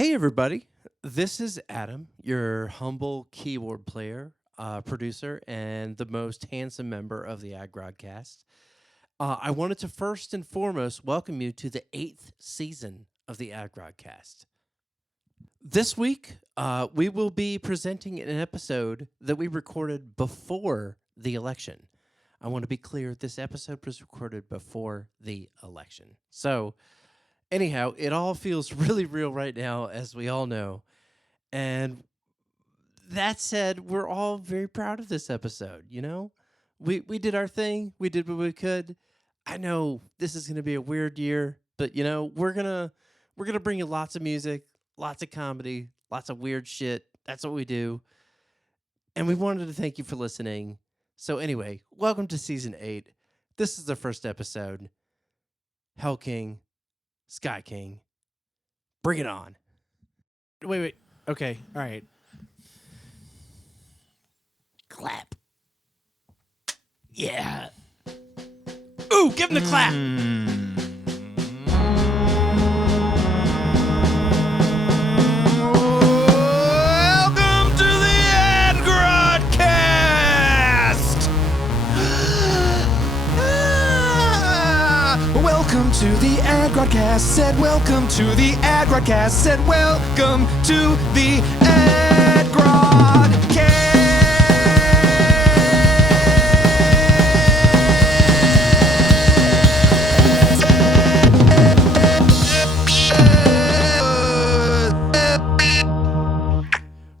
Hey, everybody. This is Adam, your humble keyboard player, producer, and the most handsome member of the Adgrodcast. I wanted to first and foremost welcome you to the 8th season of the Adgrodcast. This week, we will be presenting an episode that we recorded before the election. I want to be clear, this episode was recorded before the election. So, anyhow, it all feels really real right now, as we all know. And that said, we're all very proud of this episode, you know? We did our thing. We did what we could. I know this is going to be a weird year, but, you know, we're gonna bring you lots of music, lots of comedy, lots of weird shit. That's what we do. And we wanted to thank you for listening. So anyway, welcome to Season 8. This is the first episode. Hell King, Sky King, bring it on. Wait. Okay, all right. Clap. Yeah. Ooh, give him the clap. Welcome to the Adgrodcast. Welcome to the Adgrodcast. Said welcome to the Adgrodcast. Said welcome to the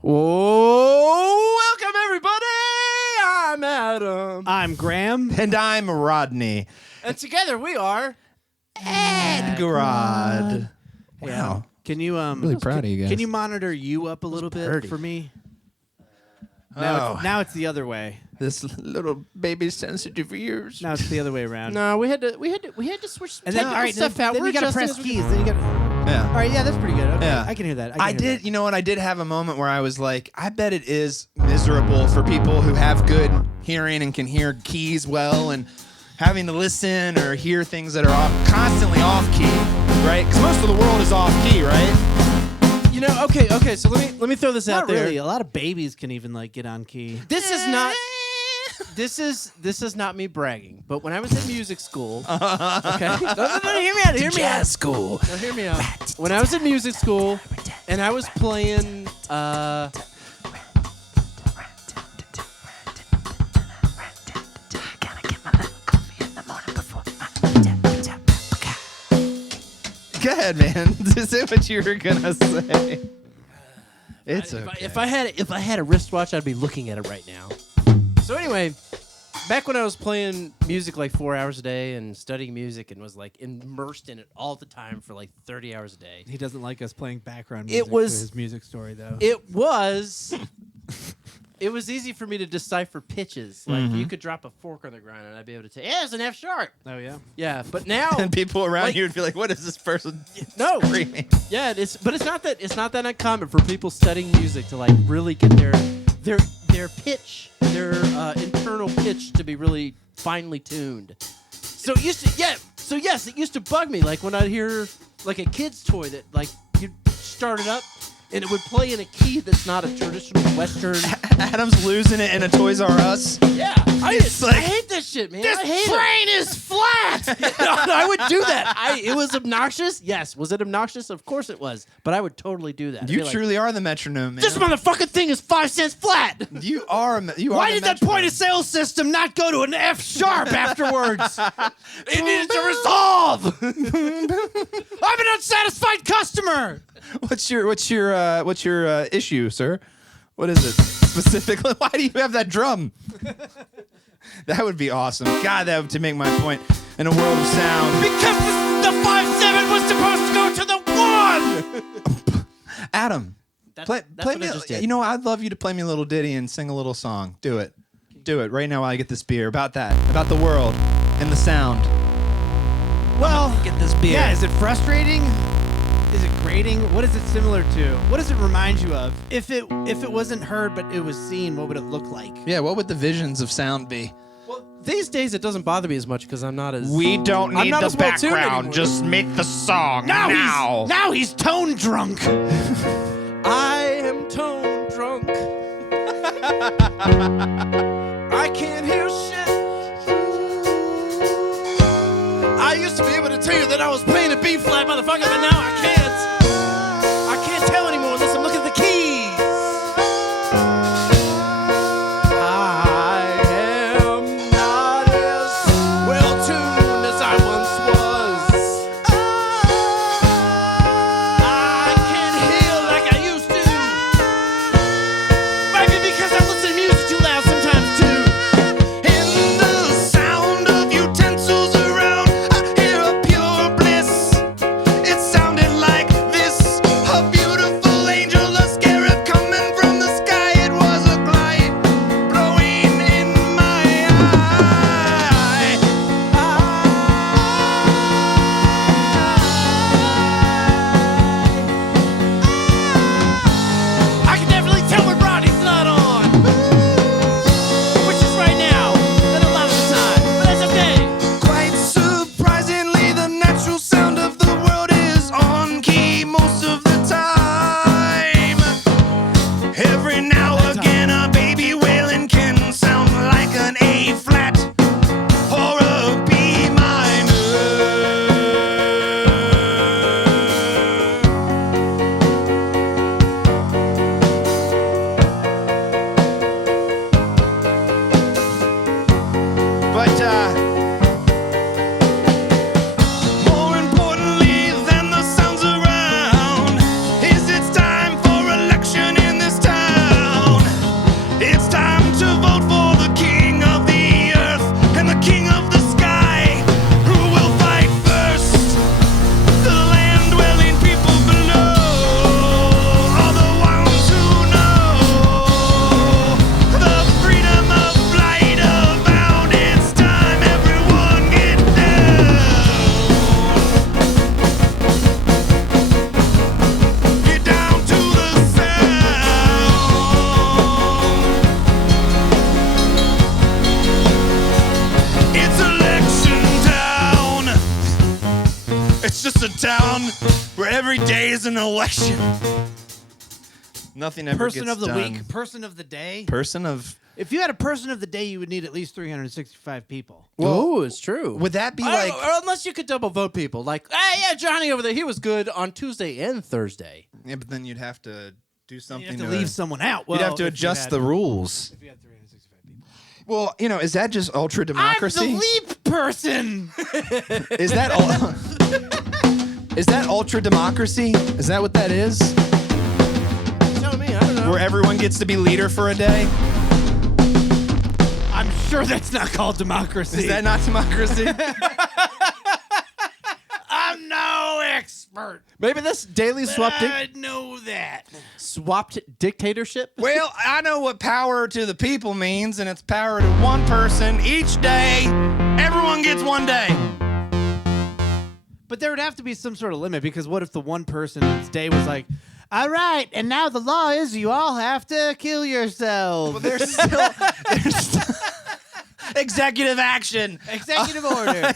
Welcome, everybody. I'm Adam. I'm Graham. And I'm Rodney. And together we are... Adgrod. Wow. Can you Really proud of you guys. Can you monitor you up a little bit for me? Now it's the other way. This little baby's sensitive ears. Now it's the other way around. No, we had to switch And then, all right, stuff then, out. then We're you gotta adjusting press as we keys. go. Then you gotta. Yeah. All right, yeah, that's pretty good. Okay, Yeah. I can hear that. I did, you know what? I did have a moment where I was like, I bet it is miserable for people who have good hearing and can hear keys well and having to listen or hear things that are constantly off key, right? Because most of the world is off key, right? You know, okay. So let me throw this out Not there. really. A lot of babies can even like get on key. This is not. This is not me bragging, but when I was in music school, okay, no, hear me out. Hear me out. School. No, hear me out. When I was in music school, and I was playing, Go ahead, man. Is it what you were gonna say? It's okay. If I had a wristwatch, I'd be looking at it right now. So anyway, back when I was playing music like 4 hours a day and studying music and was like immersed in it all the time for like 30 hours a day. He doesn't like us playing background music It was to his music story, though. It was easy for me to decipher pitches. Like you could drop a fork on the ground and I'd be able to say, "Yeah, it's an F sharp." Oh yeah. Yeah, but now And people around like- you would be like, "What is this person no, screaming?" yeah, it's not that uncommon for people studying music to like really get their pitch, their internal pitch to be really finely tuned. So it used to, yes, it used to bug me like when I'd hear like a kid's toy that like you'd start it up and it would play in a key that's not a traditional Western. Adam's losing it in a Toys R Us. Yeah, I hate this shit, man. This I hate brain is flat. no, I would do that. It was obnoxious. Yes, was it obnoxious? Of course it was. But I would totally do that. I'd You be like, truly are the metronome, man. this motherfucking thing is 5 cents flat. You are. You Why are did the that point metronome. of sale system not go to an F sharp afterwards? It needs to resolve. I'm an unsatisfied customer. What's your issue, sir? What is it specifically? Why do you have that drum? That would be awesome. God, that would to make my point in a world of sound. Because the 5-7 was supposed to go to the 1. Adam, play what me. I just did. You know, I'd love you to play me a little ditty and sing a little song. Do it right now while I get this beer. About the world and the sound. Well, Get this beer. yeah. Is it frustrating? Is it grating? What is it similar to? What does it remind you of? If it wasn't heard but it was seen, what would it look like? Yeah, what would the visions of sound be? These days it doesn't bother me as much because I'm not as. We don't I'm need not the as well tuned background. anymore. Just make the song now. Now he's tone drunk. I am tone drunk. I can't hear shit. I used to be able to tell you that I was playing a B flat, motherfucker, but now I can't. I can't tell anymore unless I'm looking at the keys. I am not as well tuned as I once was. I can't hear like I used to. Maybe because I'm listening to music too loud sometimes too. In the sound of utensils around, I hear a pure bliss. It sounded like this, a beautiful angel, a scarab coming from the sky. It was a glide blowing in my eye. I can definitely tell when Rodney's not on. Which is right now, and a lot of the time. But that's okay. Quite surprisingly, the natural sound of the world is on key most of the time. Every now and again, a baby wailing can sound like an A flat or a B minor. But more importantly than the sounds around is it's time for election in this town. It's time to vote for the king of the earth and the king of the sky. Who will fight first? The land-dwelling people below are the ones who know the freedom of flight abound. It's time everyone get down. Get down to the sound. It's election town. It's just a town where every day is an election. Nothing ever Person gets of the done. week, person of the day. Person of. If you had a person of the day, you would need at least 365 people. Oh, it's true. Would that be I like? don't know, or unless you could double vote people. Like, hey, yeah, Johnny over there, he was good on Tuesday and Thursday. Yeah, but then you'd have to do You something. have to leave someone out. Well, You'd have to if you adjust had- the rules. If you had 365 people. Well, is that just ultra I'm democracy? the leap person. Is that all? Is that ultra democracy? Is that what that is? Tell me, I don't know. Where everyone gets to be leader for a day? I'm sure that's not called democracy. Is that not democracy? I'm no expert. Maybe this daily I know that. swapped dictatorship. Well, I know what power to the people means, and it's power to one person each day. Everyone gets one day. But there would have to be some sort of limit, because what if the one person's day was like, all right, and now the law is you all have to kill yourself. Well, there's still executive action. Executive order.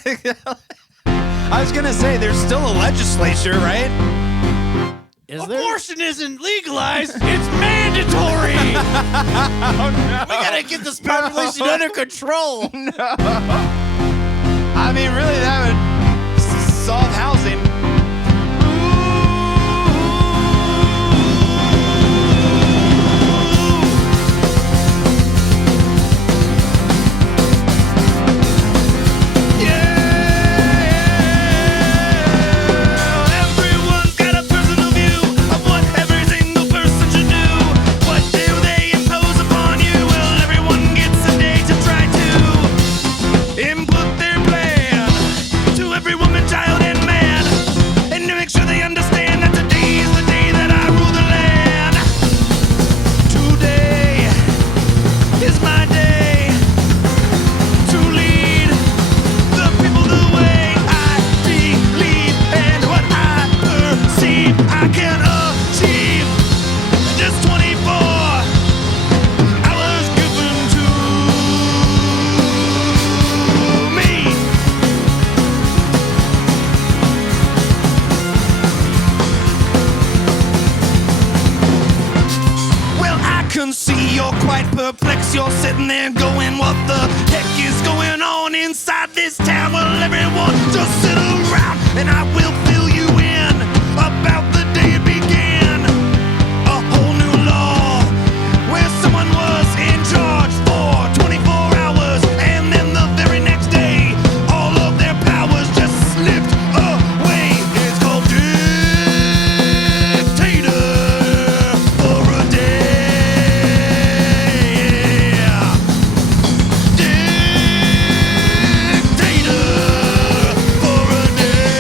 I was gonna say there's still a legislature, right? Is there? Abortion isn't legalized, it's mandatory. We gotta get this population under control. I mean, really, that would solve housing. Everyone's got a personal view of what every single person should do. What do they impose upon you? Well, everyone gets a day to try to input their plan. you're quite perplexed. You're sitting there going, what the heck is going on inside this town? Well, everyone just sit around and I will fill you in about the day it began. A whole new law where someone was in charge for 24 hours and then the very next day all of their powers just slipped away. It's called dictator for a day. Dictator for a day.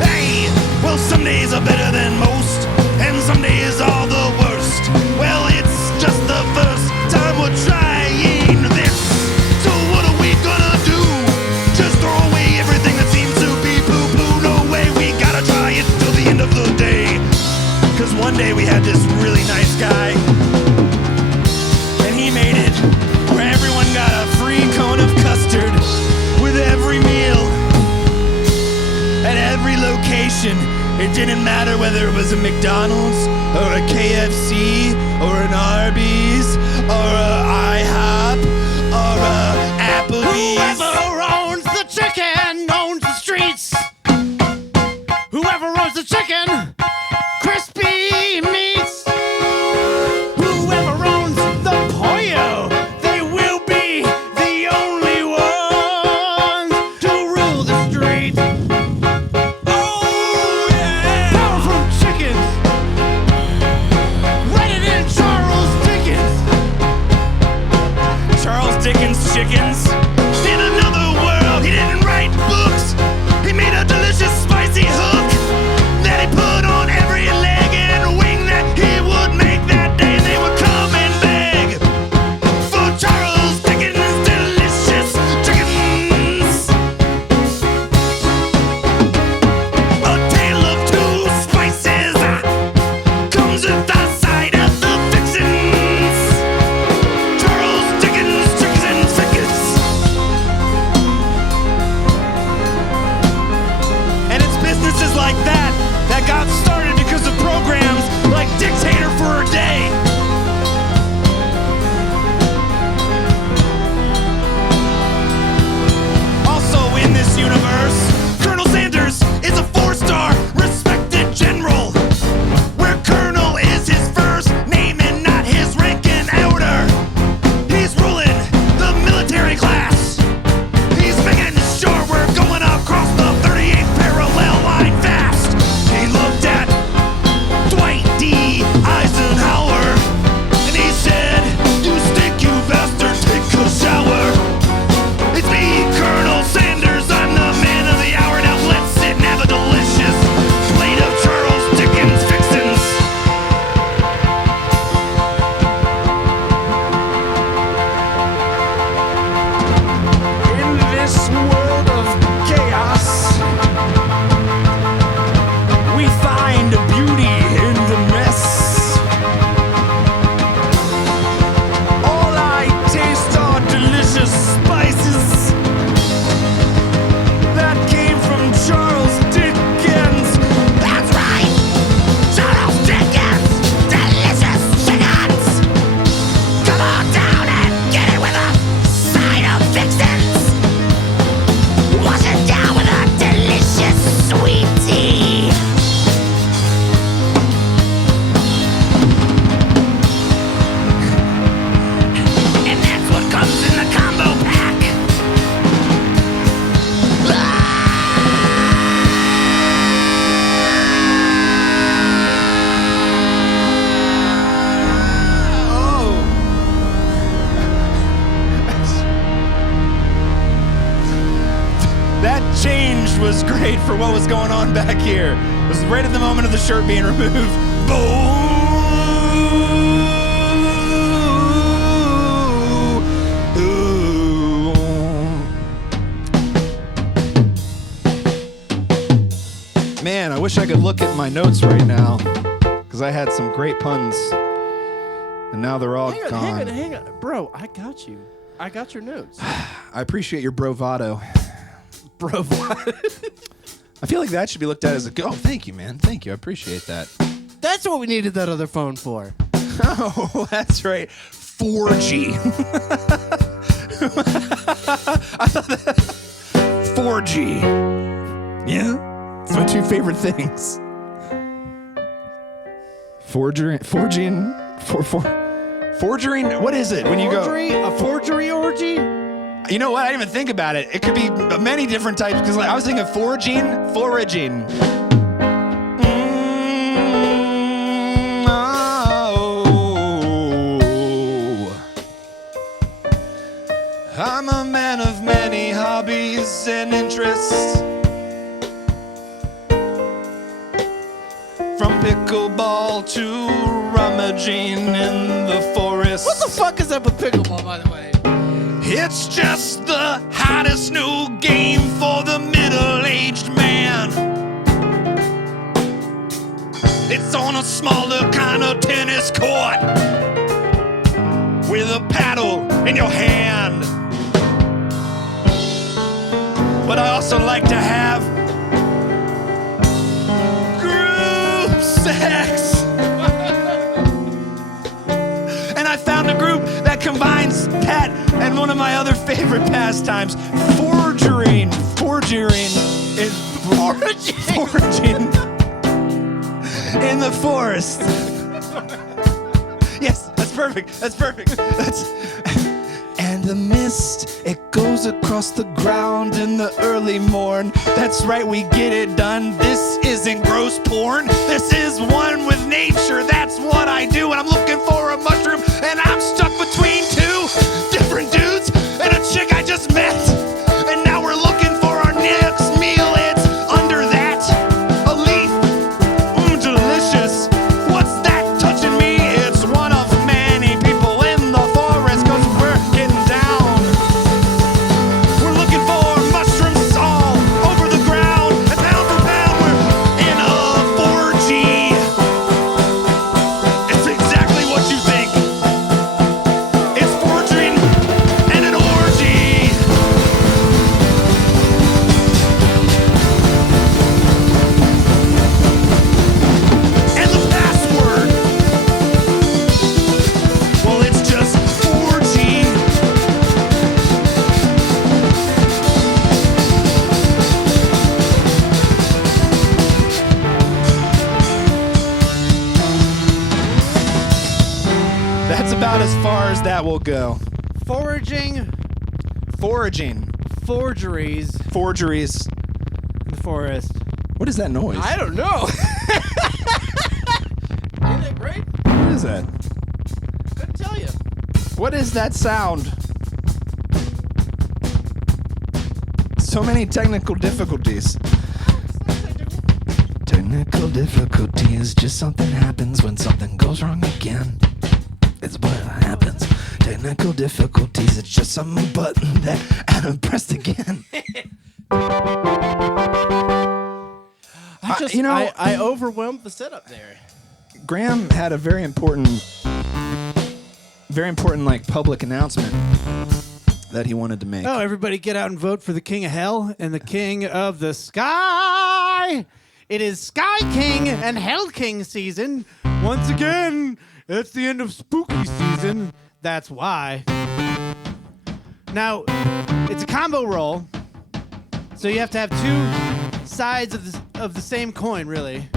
Hey, well, some days are better than most, and some days are the worst. Well, it's just the first time we're trying this. So what are we gonna do? Just throw away everything that seems to be poo-poo? No way, we gotta try it till the end of the day. Cause one day we had this really nice guy, and he made it where everyone got a free cone of custard with every meal at every location. It didn't matter whether it was a McDonald's or a KFC or an Arby's or a IHOP or a Applebee's. Whoever owns the chicken owns the streets. Whoever owns the chicken, crispy meats. Whoever owns the pollo, they will be the only ones to rule the street. Oh yeah! Power from chickens. Write it in Charles Dickens. Charles Dickens chickens. In another world, he didn't write books. He made a delicious spicy hook that he put on every leg and wing that he would make that day. And they would come and beg for Charles Dickens' delicious chickens. A tale of two spices comes with the side of the fixins. Charles Dickens, chickens and chickens. And it's businesses like that that got started because of programs like Dictator for a Day. Also in this universe, Colonel Sanders is a 4-star respected general, where Colonel is his first name and not his rank and order. He's ruling the military class. He's making sure we're going across the 38th parallel line fast. He looked at Dwight D. Eisenhower and he said, "You stink, you bastard, take a shower." It's me, Colonel Sanders, I'm the man of the hour. Now let's sit and have a delicious plate of Charles Dickens fixins. In this world of chaos, we find beauty in the mess. All I taste are delicious spices that came from Charles Dickens. That's right, Charles Dickens, delicious chickens. Come on down and get it with a side of fixins. Wash it down with a delicious sweet tea. And that's what comes in the combo pack. That change was great for what was going on back here. It was right at the moment of the shirt being removed. Man, I wish I could look at my notes right now, because I had some great puns, and now they're all gone. Hang on. Bro, I got you. I got your notes. I appreciate your bravado. Bro, I feel like that should be looked at as a... Oh, thank you, man. Thank you. I appreciate that. That's what we needed that other phone for. Oh, that's right. 4G. I thought that 4G. Yeah, it's my two favorite things. Forging. What is it when you go? A forgery orgy? You know what? I didn't even think about it. It could be many different types because I was thinking foraging. Oh. I'm a man of many hobbies and interests. From pickleball to rummaging in the forest. What the fuck is up with pickleball, by the way? It's just the hottest new game for the middle-aged man. It's on a smaller kind of tennis court with a paddle in your hand. But I also like to have group sex. And I found a group that combines that and one of my other favorite pastimes, foraging in the forest. Yes, that's perfect. And the mist, it goes across the ground in the early morn. That's right, we get it done. This isn't gross porn. This is one with nature. That's what I do. And I'm looking for a mushroom, and I'm stuck between two different dudes and a chick I just met. And now we're looking for our next meal. It's under that, a leaf. Delicious. What's that touching me? It's one of many people in the forest, 'cause we're getting down. We're looking for mushrooms all over the ground. And pound for pound, we're in a 4G. It's exactly what you think. It's forging and an orgy. And the password, well, it's just 4G. That's about as far as that will go. Foraging Foraging. forgeries Forgeries. in the forest. What is that noise? I don't know. Isn't it great? What is that? Couldn't tell you. What is that sound? So many technical difficulties. Technical difficulty is just something happens when something goes wrong again. It's what happens. Technical difficulties, it's just some button that Adam pressed again. I overwhelmed the setup there. Graham had a very important like public announcement that he wanted to make. Oh, everybody get out and vote for the King of Hell and the King of the Sky. It is Sky King and Hell King season. Once again, it's the end of spooky season. That's why. Now, it's a combo roll. So you have to have two sides of the same coin, really.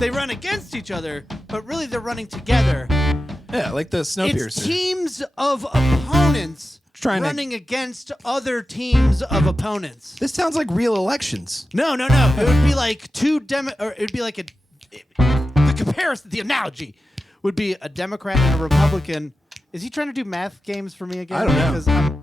They run against each other, but really they're running together. Yeah, like the Snowpiercer. It's teams of opponents running against other teams of opponents. This sounds like real elections. No. It would be like it would be like the comparison, the analogy would be a Democrat and a Republican. Is he trying to do math games for me again? I don't know. Because I'm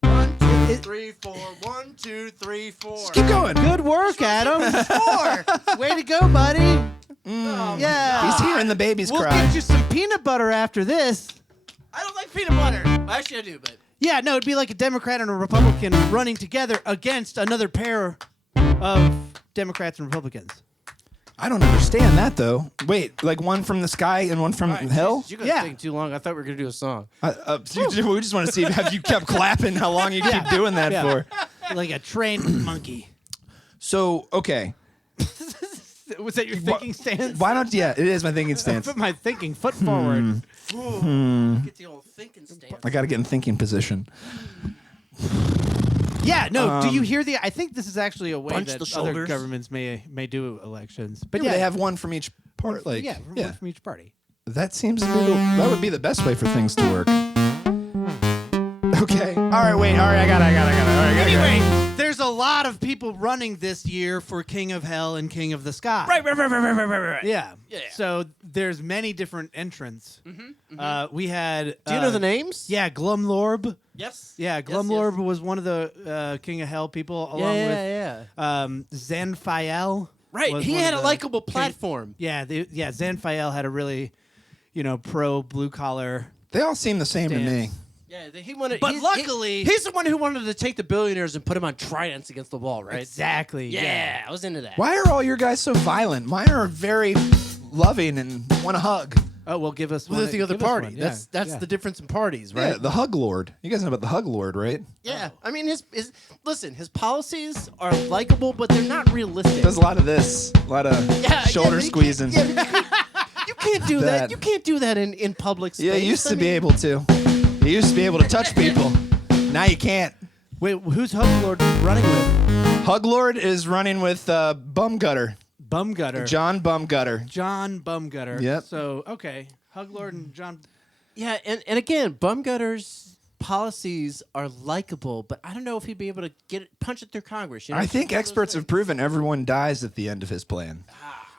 1, 2, 3, 4. 1, 2, 3, 4. Just keep going. good work, Adam. 4. Way to go, buddy. Yeah. He's hearing the babies We'll cry. get you some peanut butter after this. I don't like peanut butter. Actually, I do, but Yeah, no, it'd be like a Democrat and a Republican running together against another pair of Democrats and Republicans. I don't understand that though. Wait, like one from the sky and one from hell? you guys Yeah. taking too long. I thought we were gonna do a song. We just want to see if you kept clapping, how long you keep doing that Yeah. for. Like a trained monkey. So, okay. Was that your thinking stance? Why don't? Yeah, it is my thinking stance. Put my thinking foot forward. Get the old thinking stance. I got to get in thinking position. Yeah, no. Do you hear the? I think this is actually a way Bunch that the other shoulders. governments may do elections. But Yeah, yeah, they have one from each part. Like, one from each party. that seems to be that would be the best way for things to work. Okay. All right. Wait. All right. I got it. All right. Anyway, there's a lot of people running this year for King of Hell and King of the Sky. Right. Yeah. Yeah. So there's many different entrants. We had. Do you know the names? Yeah, Glumlorb. Yes. Yeah, Glumlorb was one of the King of Hell people, along with Zanfael. Right. was He one had of a the likable platform. Zanfael had a really, pro blue collar. They all seem the same to me. Stance. Yeah, he wanted. But luckily- he's the one who wanted to take the billionaires and put them on tridents against the wall, right? Exactly. Yeah, I was into that. Why are all your guys so violent? Mine are very loving and want to hug. Oh well, give us. Well, one. that's the other give us party. one. That's the difference in parties, right? Yeah, the Hug Lord. You guys know about the Hug Lord, right? Yeah. I mean, his policies are likable, but they're not realistic. Does a lot of this, a lot of shoulder squeezing. You can't do that. That. You can't do that in public space. Yeah, you used I to be mean, able to. You used to be able to touch people. Now you can't. Wait, who's Huglord running with? Hug Lord is running with Bumgutter. Bumgutter. John Bumgutter. John Bumgutter. Yep. So okay, Huglord and John. Yeah, and again, Bumgutter's policies are likable, but I don't know if he'd be able to punch it through Congress. You know? I think experts have proven everyone dies at the end of his plan.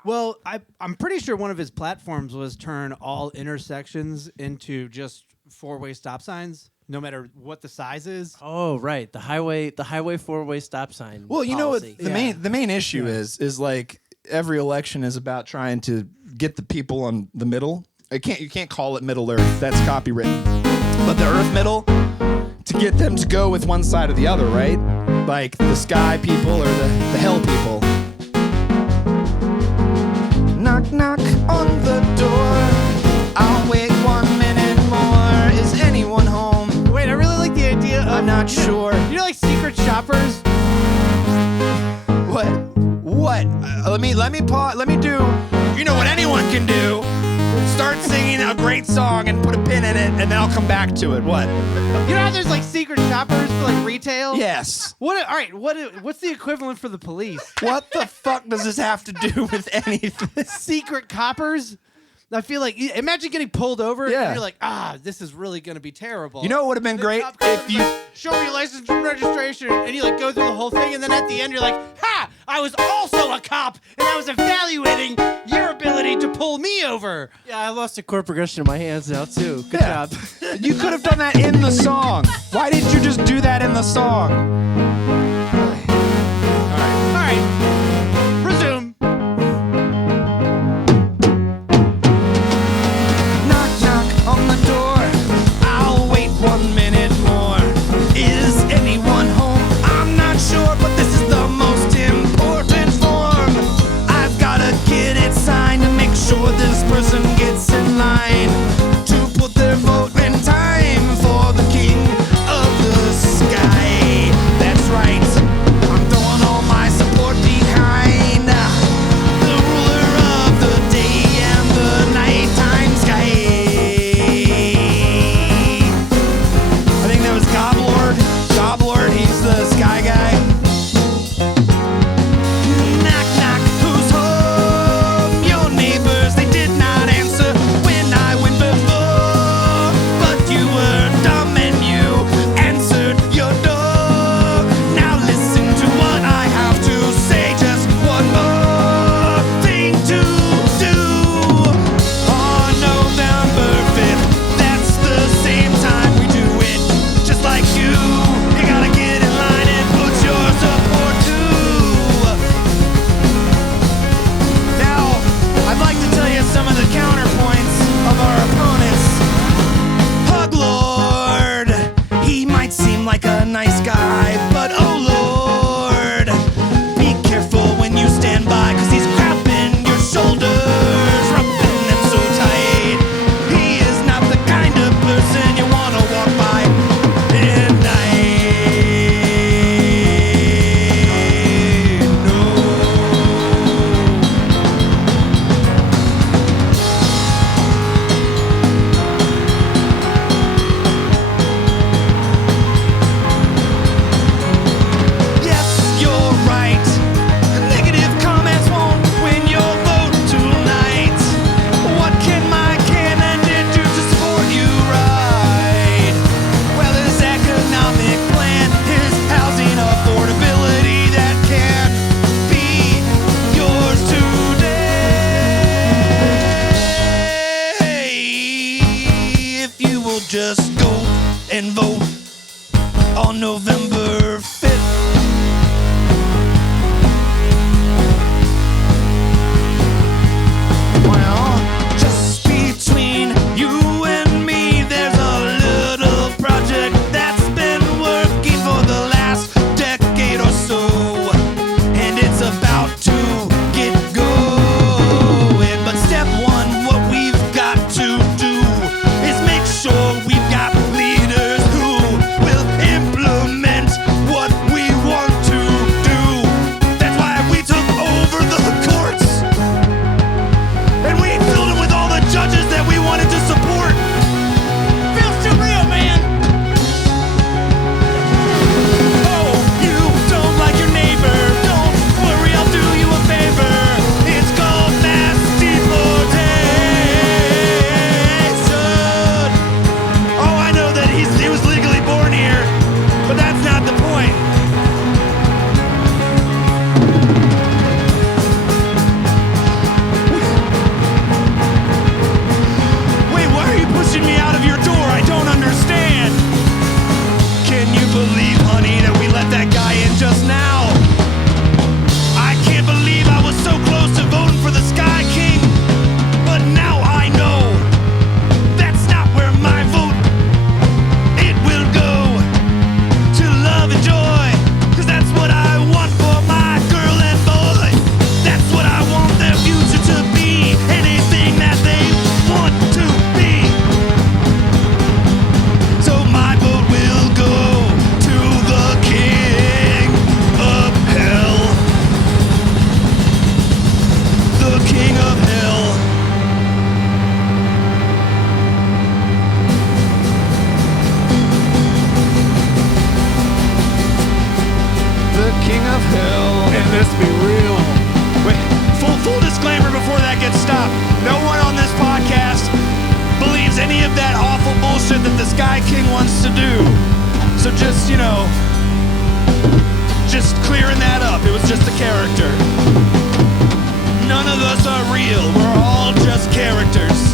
Well, I'm pretty sure one of his platforms was turn all intersections into just four-way stop signs, no matter what the size is. Oh, right, the highway 4-way stop sign. Well, you know what policy. the main issue is like every election is about trying to get the people on the middle. You can't call it Middle Earth. That's copywritten. But the Earth middle, to get them to go with one side or the other, right? Like the sky people or the hell people. Knock, knock on the door. I'll wait 1 minute more. Is anyone home? Wait, I really like the idea of... I'm not sure. You know, like secret shoppers? What? Let me pause. Let me do. You know what anyone can do? Start singing a great song and put a pin in it, and then I'll come back to it. What? You know how there's like secret shoppers for like retail? Yes. All right, what's the equivalent for the police? What the fuck does this have to do with anything? Secret coppers? I feel like, imagine getting pulled over Yeah. and you're like, this is really going to be terrible. You know what would have been The great cop comes if you. like, show me your license and registration, and you like go through the whole thing, and then at the end you're like, ha! I was also a cop, and I was evaluating your ability to pull me over. Yeah, I lost a chord progression in my hands now too. Good Yeah. job. You could have done that in the song. Why didn't you just do that in the song? All right, resume. Knock, knock on the door. I'll wait 1 minute more. Is anyone home? I'm not sure, but this is the most important form. I've gotta get it signed to make sure this person gets in line to put their vote in time for the king of the sky. That's Let's be real. Wait, full disclaimer before that gets stopped. No one on this podcast believes any of that awful bullshit that the Sky King wants to do. So just, just clearing that up. It was just a character. None of us are real. We're all just characters.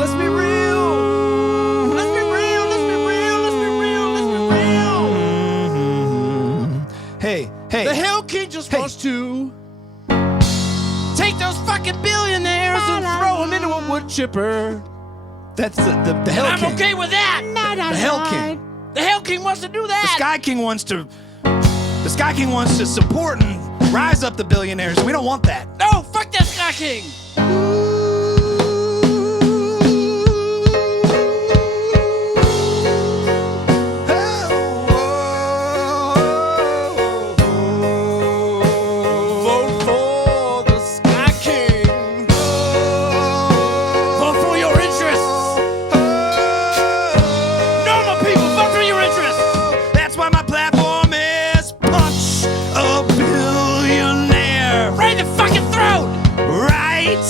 Let's be real. Let's be real. Let's be real. Let's be real. Let's be real. Hey. The Hell King just wants to take those fucking billionaires and throw them into a wood chipper. That's the Hell And King. I'm okay with that. The Hell King. The Hell King wants to do The that. Sky King wants to support and rise up the billionaires. We don't want that. No, fuck that Sky King. Vote for the Sky King. Vote for your interests. Normal people, vote for your interests. That's why my platform is punch a billionaire. Right in the fucking throat. Right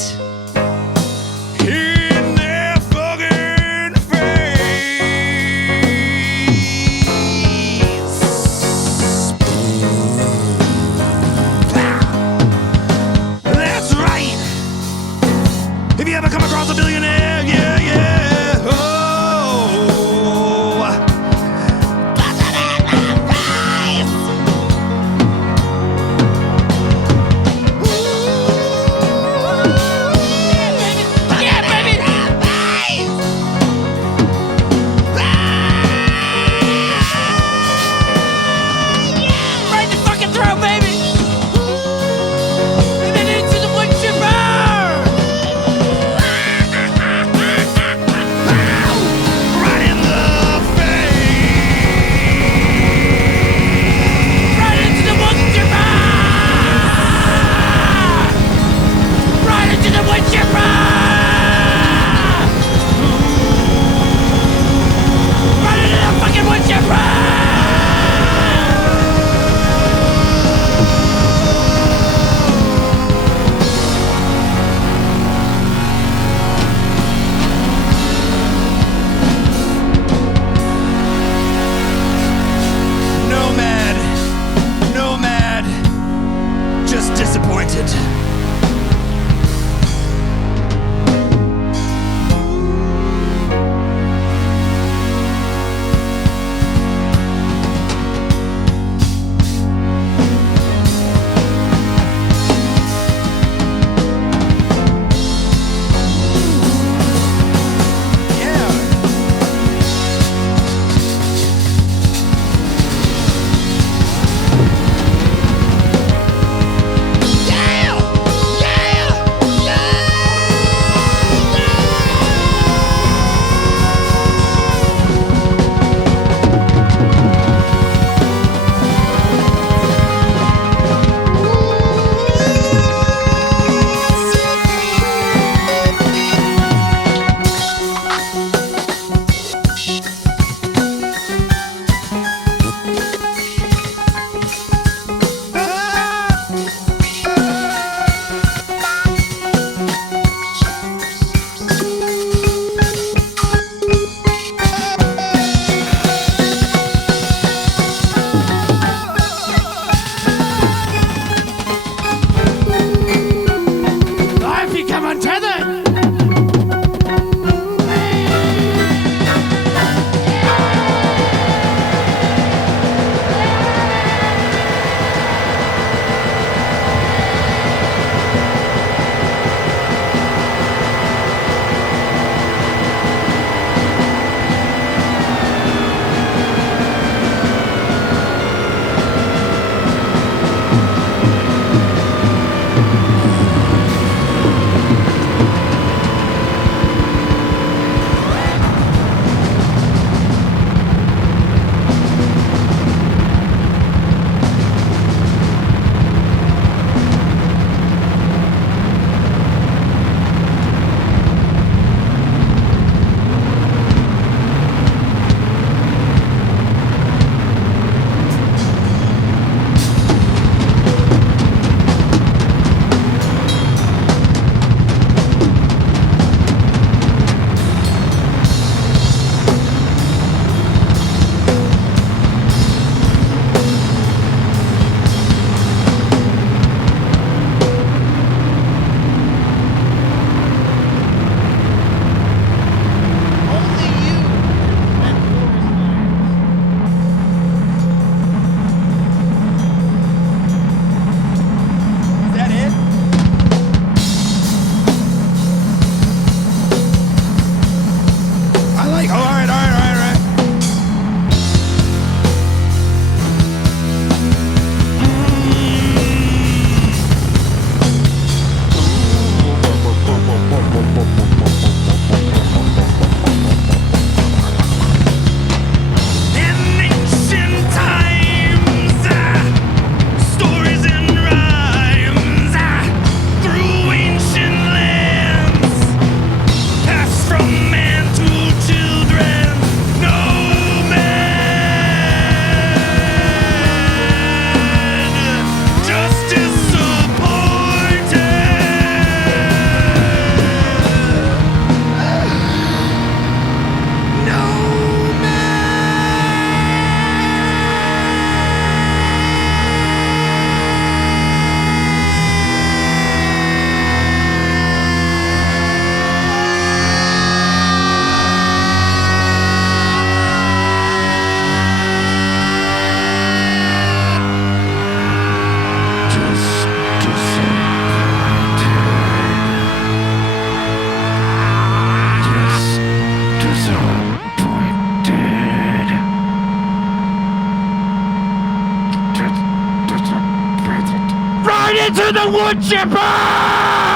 Turn into the wood chipper!